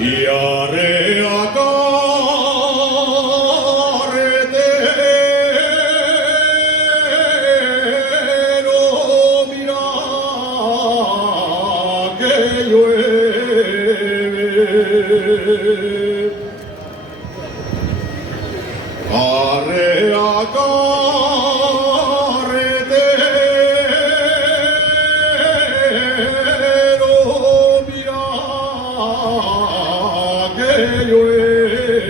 y haré carretero, mira que llueve. Arrea carretero, mira que llueve.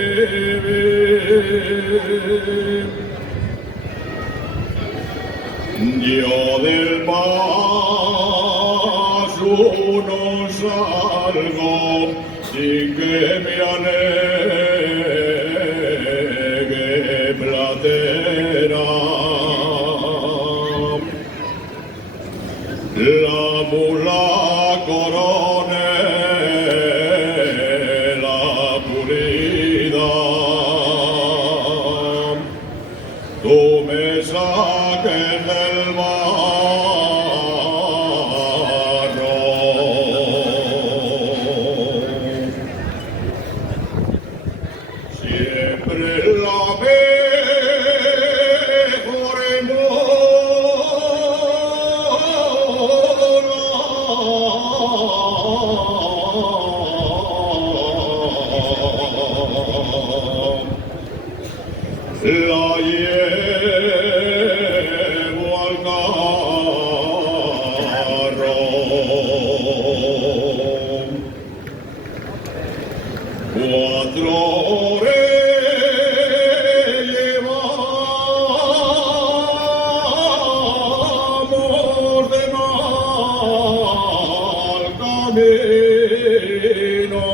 Yo del paso no salgo sin que me anegue platera. La mula corone la purida, tú me saques del barro. Siempre la mejor la llevo al carro. Cuatro horas llevamos de mal camino.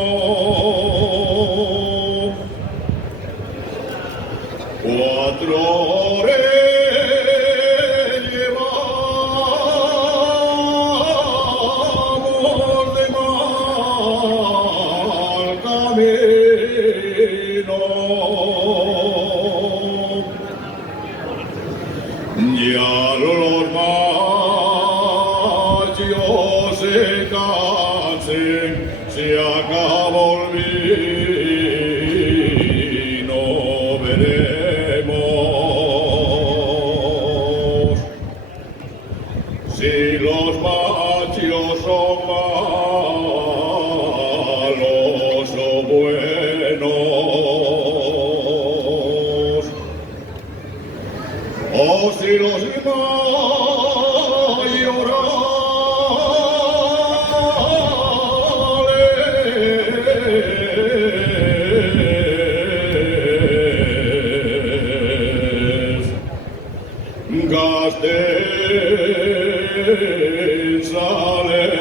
Cuatro horas llevamos de mal camino. Ya los machos se cansen, se acabó el vino, veremos si los machos son malos o buenos, o si los mayorales gasten sale